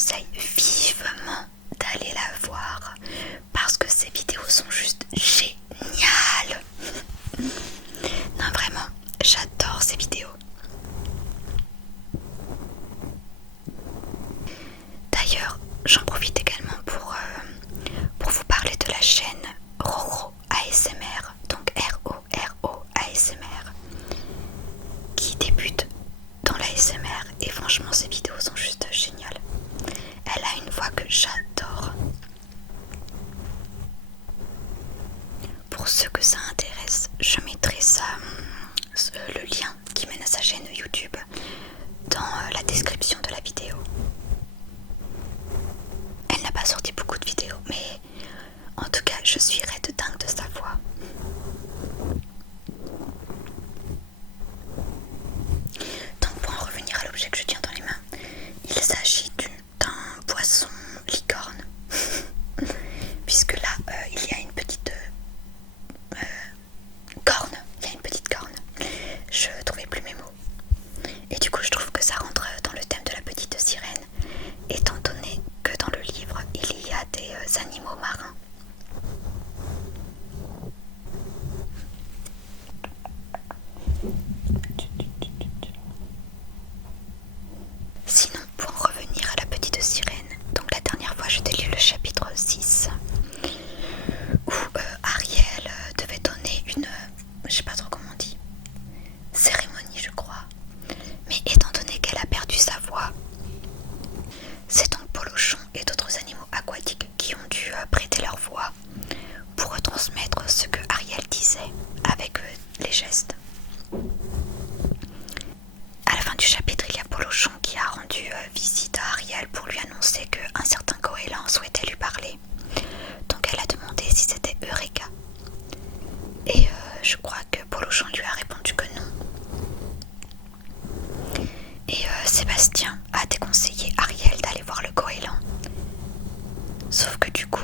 conseille vivement d'aller la voir parce que ces vidéos sont juste géniales. Non, vraiment, j'adore ces vidéos. D'ailleurs, j'en profite également pour vous parler de la chaîne Roro ASMR, donc RORO ASMR, qui débute dans l'ASMR et franchement ces vidéos sont juste géniales. Elle a une voix que j'adore. Pour ceux que ça intéresse, je mettrai le lien qui mène à sa chaîne YouTube dans la description de la vidéo. Elle n'a pas sorti beaucoup de vidéos, mais en tout cas je suis raide dingue de sa voix. Donc pour en revenir à l'objet que je tiens dans les mains, il s'agit d'un poisson licorne, puisque là il y a une petite corne, je trouvais plus mes mots, et du coup je trouve que ça rentre dans le thème de la petite sirène, étant donné que dans le livre il y a des animaux marins. Sinon, pour en revenir à la petite sirène, donc la dernière fois je t'ai lu le chapitre 6 où Ariel devait donner une, je sais pas trop comment on dit, cérémonie je crois, mais étant donné qu'elle a perdu sa voix, c'est donc Polochon et d'autres animaux aquatiques qui ont dû prêter leur voix pour retransmettre ce que Ariel disait avec les gestes. À la fin du chapitre, il y a Polochon qui a rendu visite à Ariel pour lui annoncer qu'un certain goéland souhaitait lui parler. Donc elle a demandé si c'était Eureka. Et je crois que Polochon lui a répondu que non. Et Sébastien a déconseillé Ariel d'aller voir le goéland. Sauf que du coup,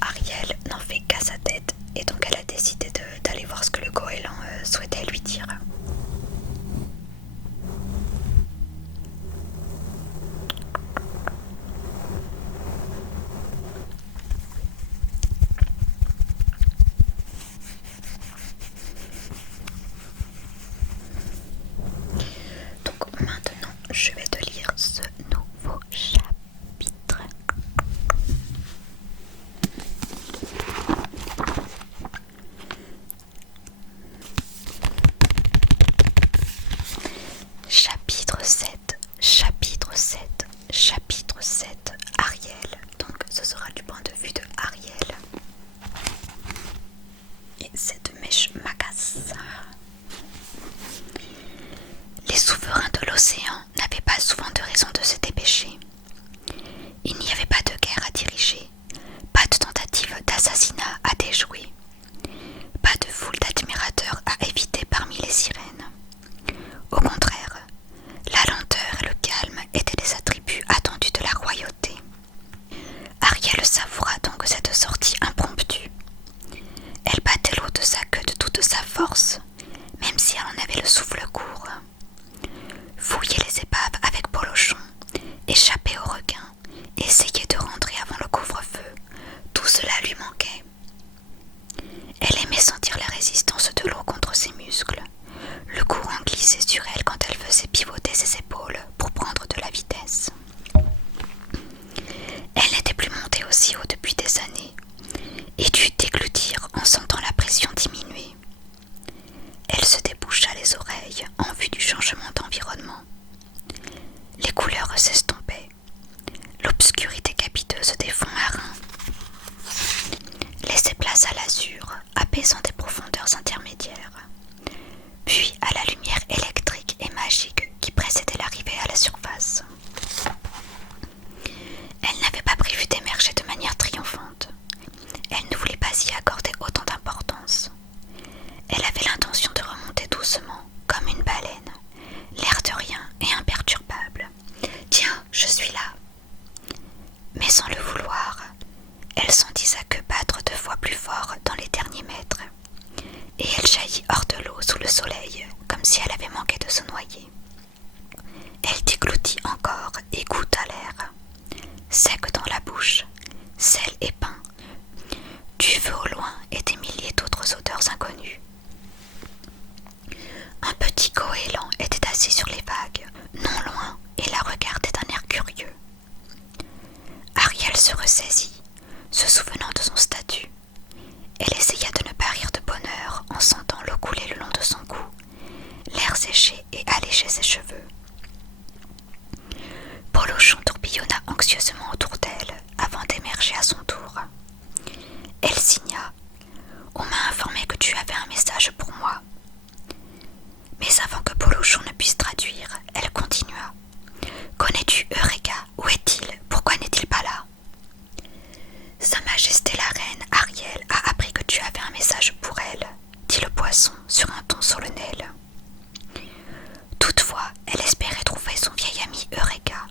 Ariel n'en fait qu'à sa tête. Et donc elle a décidé d'aller voir ce que le goéland souhaitait lui dire. Donc maintenant, je vais te lire ce nouveau chapitre. Chapitre 7, chapitre 7, chapitre 7, Ariel. Donc ce sera du point de vue de Ariel. Et cette mèche m'agace. Les souverains de l'océan n'avaient pas souvent de raison de se dépêcher. Il n'y avait pas de guerre à diriger, pas de tentative d'assassinat à déjouer, pas de foule d'admirateurs à éviter parmi les sirènes. Au contraire, la lenteur et le calme étaient les attributs attendus de la royauté. Ariel savoura donc cette sortie impromptue. Elle battait l'eau de sa queue de toute sa force, même si elle en avait le souffle court. Fouiller les épaves avec Polochon, échapper aux requins, essayer de rentrer avant le couvre-feu, tout cela lui manquait. Elle aimait sentir la résistance de l'eau contre ses muscles. Le courant glissait sur elle quand elle faisait pivoter ses épaules pour prendre de la vitesse. Elle n'était plus montée aussi haut depuis des années et dut déglutir en sentant la pression diminuer. Elle se déboucha les oreilles en vue du changement d'environnement. Les couleurs s'estompaient, l'obscurité capiteuse des fonds marins laissait place à l'azur apaisant des profondeurs intermédiaires, puis à la lumière électrique et magique qui précédait l'arrivée à la surface. Elle n'avait pas prévu d'émerger de manière triomphante. Elle ne voulait pas y accorder autant d'importance. Elle avait l'intention de remonter doucement, comme une baleine, l'air de rien et imperturbable. « Tiens, je suis là !» Mais sans le vouloir, elle sentit sa queue battre 2 fois plus fort dans les derniers mètres, et elle jaillit hors de l'eau sous le soleil, comme si elle avait manqué de se noyer. Elle dégloutit encore et goûta l'air. anxieusement autour d'elle avant d'émerger à son tour. Elle signa. On m'a informé que tu avais un message pour moi. Mais avant que Polochon ne puisse traduire, elle continua. Connais-tu Eureka? Où est-il? Pourquoi n'est-il pas là? Sa Majesté la Reine Ariel a appris que tu avais un message pour elle, dit le poisson sur un ton solennel. Toutefois, elle espérait trouver son vieil ami Eureka.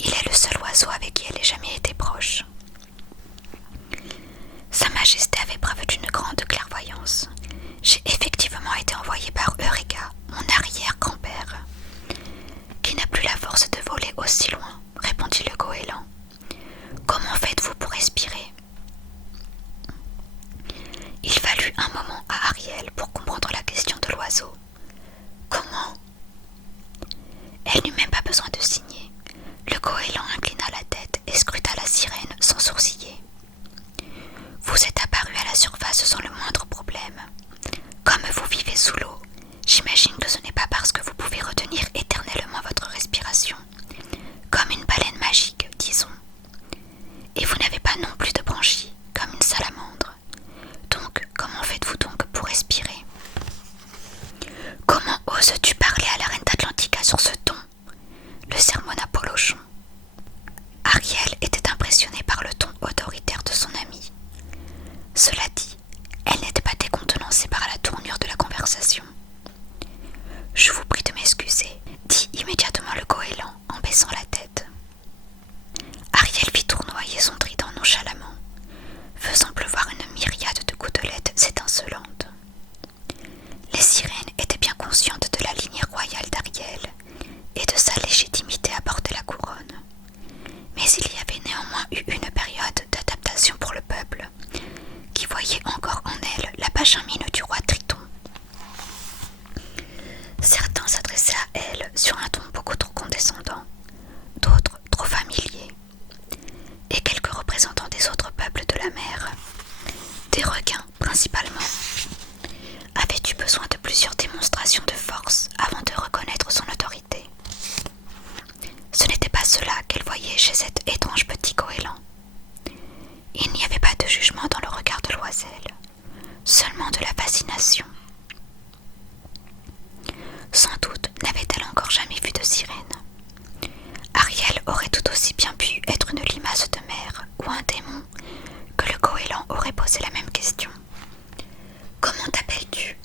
Il est le seul oiseau avec qui elle ait jamais été proche. Sa Majesté avait preuve d'une grande clairvoyance. J'ai effectivement été envoyé par Eureka, mon arrière-grand-père. Qui n'a plus la force de voler aussi loin, répondit le goéland. Comment faites-vous pour respirer? Il fallut un moment à Ariel pour comprendre la question de l'oiseau. Comment? Elle n'eut même pas besoin de signer. Le goéland inclina la tête et scruta la sirène sans sourciller. Vous êtes apparu à la surface sans le moindre problème. Comme vous vivez sous l'eau, j'imagine que ce n'est pas parce que vous pouvez retenir éternellement votre respiration, comme une baleine magique, disons. Et vous n'avez pas non plus de branchies, comme une salamandre. Donc, comment faites-vous donc pour respirer? Comment oses-tu parler à la reine d'Atlantica sur ce ton? Le sermonna Polochon. Ariel était impressionnée par le ton autoritaire de son ami. Cela dit, elle n'était pas décontenancée par la tournure de la conversation. Je vous prie de m'excuser, dit immédiatement le goéland en baissant la tête. Ariel fit tournoyer son trident nonchalamment, faisant pleuvoir une myriade de gouttelettes étincelantes. Les sirènes étaient bien conscientes de la lignée royale d'Ariel et de sa légitimité à porter la couronne. Mais il y avait néanmoins eu une période d'adaptation pour le peuple, qui voyait encore en elle la benjamine du roi Triton. Certains s'adressaient à elle sur un ton beaucoup trop condescendant, d'autres trop familiers, et quelques représentants des autres peuples de la mer, des requins principalement, avaient eu besoin de plusieurs démonstrations de force avant de reconnaître son autorité. Ce n'était pas cela qu'elle voyait chez cet étrange petit goéland. Il n'y avait pas de jugement dans le regard de l'oiselle, seulement de la fascination. Sans doute n'avait-elle encore jamais vu de sirène. Ariel aurait tout aussi bien pu être une limace de mer ou un démon que le goéland aurait posé la même question. « Comment t'appelles-tu »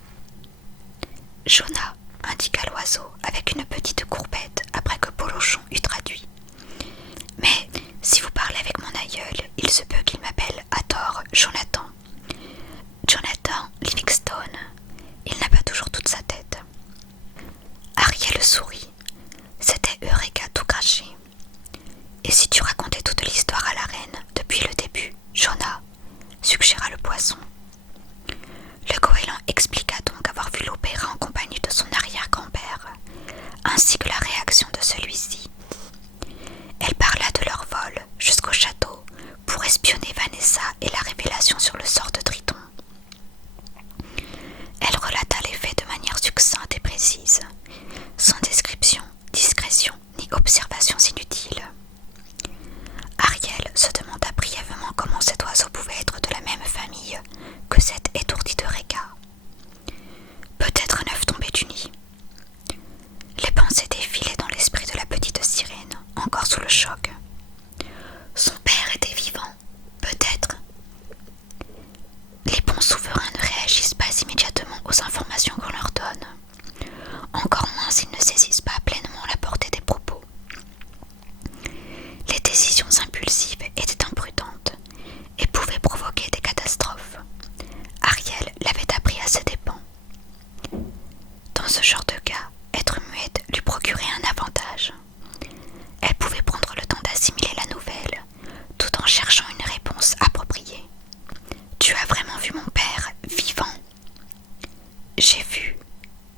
Jonah, indiqua l'oiseau avec une petite courbette après que Polochon eut traduit. « Mais si vous parlez avec mon aïeul, il se peut qu'il m'appelle à tort Jonathan. Jonathan Livingstone. Il n'a pas toujours toute sa tête. » Ariel sourit. C'était Eureka tout craché. « Et si tu racontais toute l'histoire à la reine, depuis le début, Jonah ?» suggéra le poisson. Le goéland expliqua donc avoir vu l'opéra en compagnie de son arrière-grand-père, ainsi que la réaction de celui-ci. Elle parla de leur vol jusqu'au château pour espionner Vanessa et la révélation sur le sort de Triton. Elle relata les faits de manière succincte et précise, sans description, discrétion ni observations inutiles. Ariel se demanda brièvement comment cet oiseau pouvait être de la même famille que cette étourdie de Eureka. Peut-être un œuf tombé du nid. Les pensées défilaient dans l'esprit de la petite sirène, encore sous le choc. Son père était vivant, peut-être. Les bons souverains ne réagissent pas immédiatement aux informations qu'on leur donne, encore moins s'ils ne saisissent pas pleinement la portée des propos. Les décisions impulsives étaient imprudentes et pouvaient provoquer des catastrophes. Ariel l'avait appris à ses dépens. Dans ce genre de cas, être muette lui procurait un avantage. Elle pouvait prendre le temps d'assimiler la nouvelle, tout en cherchant une réponse appropriée. « Tu as vraiment vu mon père vivant ?» J'ai vu,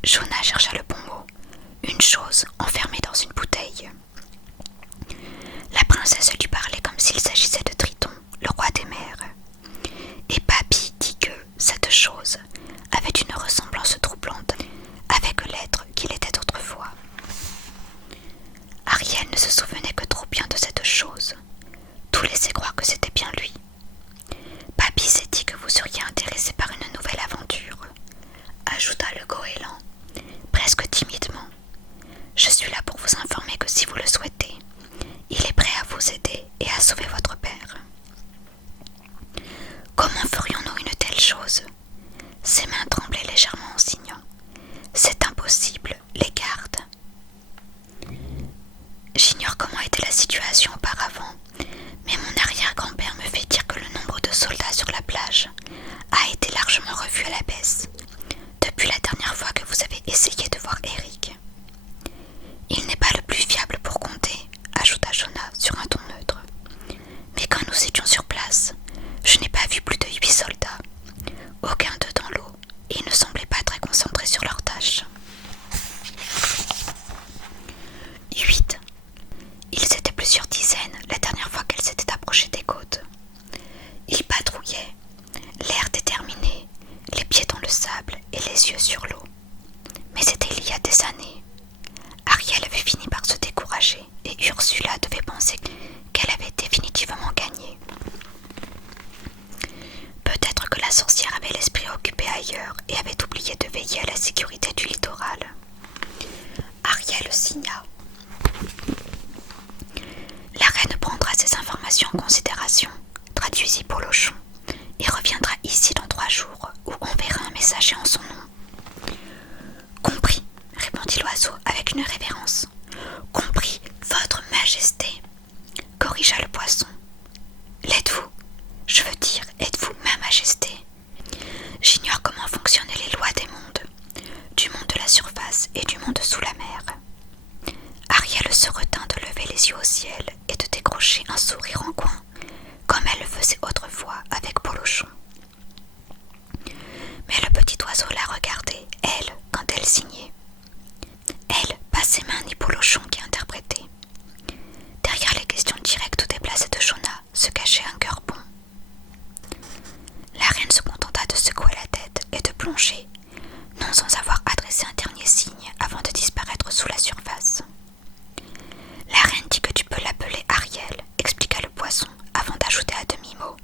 Jonah chercha le bon mot, une chose enfermée dans une bouteille. La princesse lui parlait comme s'il s'agissait de Triton, le roi des mers. Et Papy dit que cette chose avait une ressemblance troublante avec l'être qu'il était autrefois. Ariel ne se souvenait que trop bien de cette chose situation auparavant, mais mon arrière-grand-père me fait dire que le nombre de soldats sur la plage a été largement revu à la baisse depuis la dernière fois que vous avez essayé de voir Eric. Il n'est pas le plus fiable pour compter, ajouta Jonah sur un ton neutre. Mais quand nous étions sur place, je n'ai pas vu plus de 8 soldats, aucun d'eux dans l'eau, et ils ne semblaient pas très concentrés sur leurs tâches. 8. Ils étaient plusieurs dizaines la dernière fois qu'elles s'étaient approchées des côtes. Ils patrouillaient, l'air déterminé, les pieds dans le sable et les yeux sur l'eau. Mais c'était il y a des années. Ariel avait fini par se décourager et Ursula devait penser qu'elle avait définitivement gagné. Peut-être que la sorcière avait l'esprit occupé ailleurs et avait oublié de veiller à la sécurité du littoral. Ariel signa. La reine prendra ces informations en considération, traduisit Polochon, et reviendra ici dans 3 jours, où on verra un messager en son nom. Compris, répondit l'oiseau avec une révérence. Compris, votre majesté, corrigea le poisson. L'êtes-vous? Je veux dire, êtes-vous ma majesté? J'ignore comment fonctionnent les lois des mondes, du monde de la surface et du monde sous la mer. Ariel se retint de lever les yeux au ciel et de décrocher un sourire en coin, comme elle le faisait autrefois avec Polochon. Mais le petit oiseau la regardait, elle, quand elle signait. Elle, pas ses mains ni Polochon qui interprétait. Derrière les questions directes ou déplacées de Jonah se cachait un cœur bon. La reine se contenta de secouer la tête et de plonger, non sans avoir adressé un dernier signe avant de disparaître sous la surface. La reine dit que tu peux l'appeler Ariel, expliqua le poisson avant d'ajouter à demi-mot.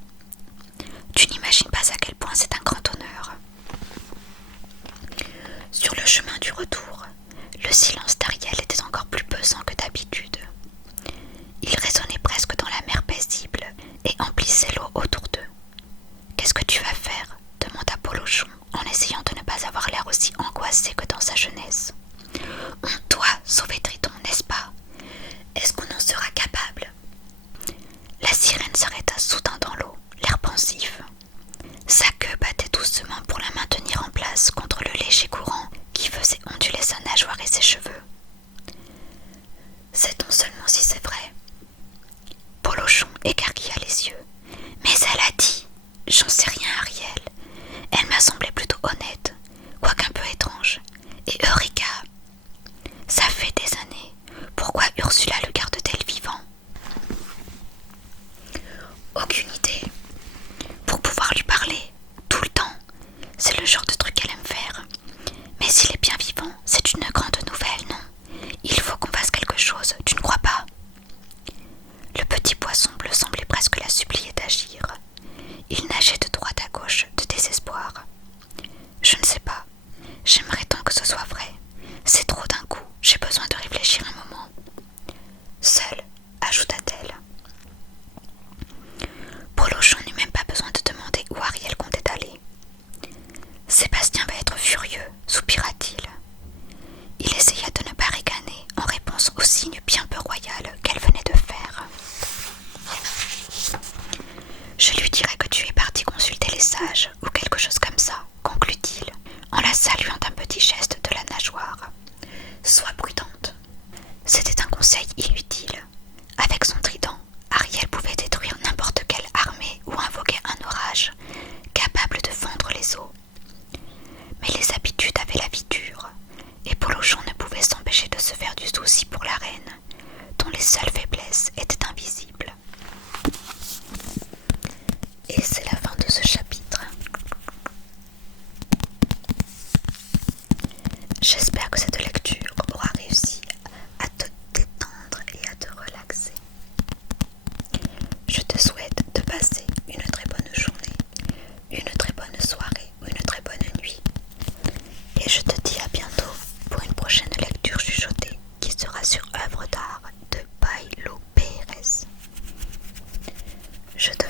Tu n'imagines pas à quel point c'est un grand honneur. Sur le chemin du retour, le silence d'Ariel était encore plus pesant que d'habitude. Il résonnait presque dans la mer paisible et emplissait l'eau autour d'eux. « Qu'est-ce que tu vas faire ?» demanda Polochon en essayant de ne pas avoir l'air aussi angoissé que dans sa jeunesse. « On doit sauver Triton, n'est-ce pas? Est-ce qu'on en sera capable ?» La sirène s'arrêta soudain dans l'eau, l'air pensif. Sa queue battait doucement pour la maintenir en place contre le léger courant qui faisait onduler sa nageoire et ses cheveux. « Sait-on seulement si c'est vrai ?» Polochon écarquilla les yeux. « Mais elle a dit... J'en sais rien, Ariel. Elle m'a semblé plutôt honnête, quoiqu'un peu étrange. Et Eureka... Ça fait des années. Pourquoi Ursula le garde-t-elle vivant? Aucune idée. Pour pouvoir lui parler, tout le temps. C'est le genre de truc qu'elle aime faire. Mais s'il est bien vivant, c'est une grande nouvelle, non? Il faut qu'on fasse quelque chose, tu ne crois pas? Le petit poisson bleu semblait presque la supplier d'agir. Il nageait de droite à gauche de désespoir. Je ne sais pas. J'aimerais tant que ce soit vrai. C'est trop d'un coup. J'ai besoin de réfléchir un moment. Seule, ajouta-t-elle. Polochon n'eut même pas besoin de demander où Ariel comptait aller. Sébastien va être furieux, soupira-t-il. Il essaya de ne pas ricaner en réponse au signe bien peu royal qu'elle venait de faire. Je lui dirai que tu es parti consulter les sages ou quelque chose comme ça, conclut-il, en la saluant d'un petit geste de la nageoire. Sois prudente. C'était un conseil inutile. Avec son trident, Ariel pouvait détruire n'importe quelle armée ou invoquer un orage, capable de fondre les eaux. Mais les habitudes avaient la vie dure, et Polochon ne pouvait s'empêcher de se faire du souci pour la reine, dont les seules faiblesses étaient invisibles. Et c'est la fin de ce chapitre. J'espère que cette lecture aura réussi à te détendre et à te relaxer. Je te souhaite de passer une très bonne journée, une très bonne soirée ou une très bonne nuit. Et je te dis à bientôt pour une prochaine lecture chuchotée qui sera sur œuvre d'art de Pailo Pérez. Je te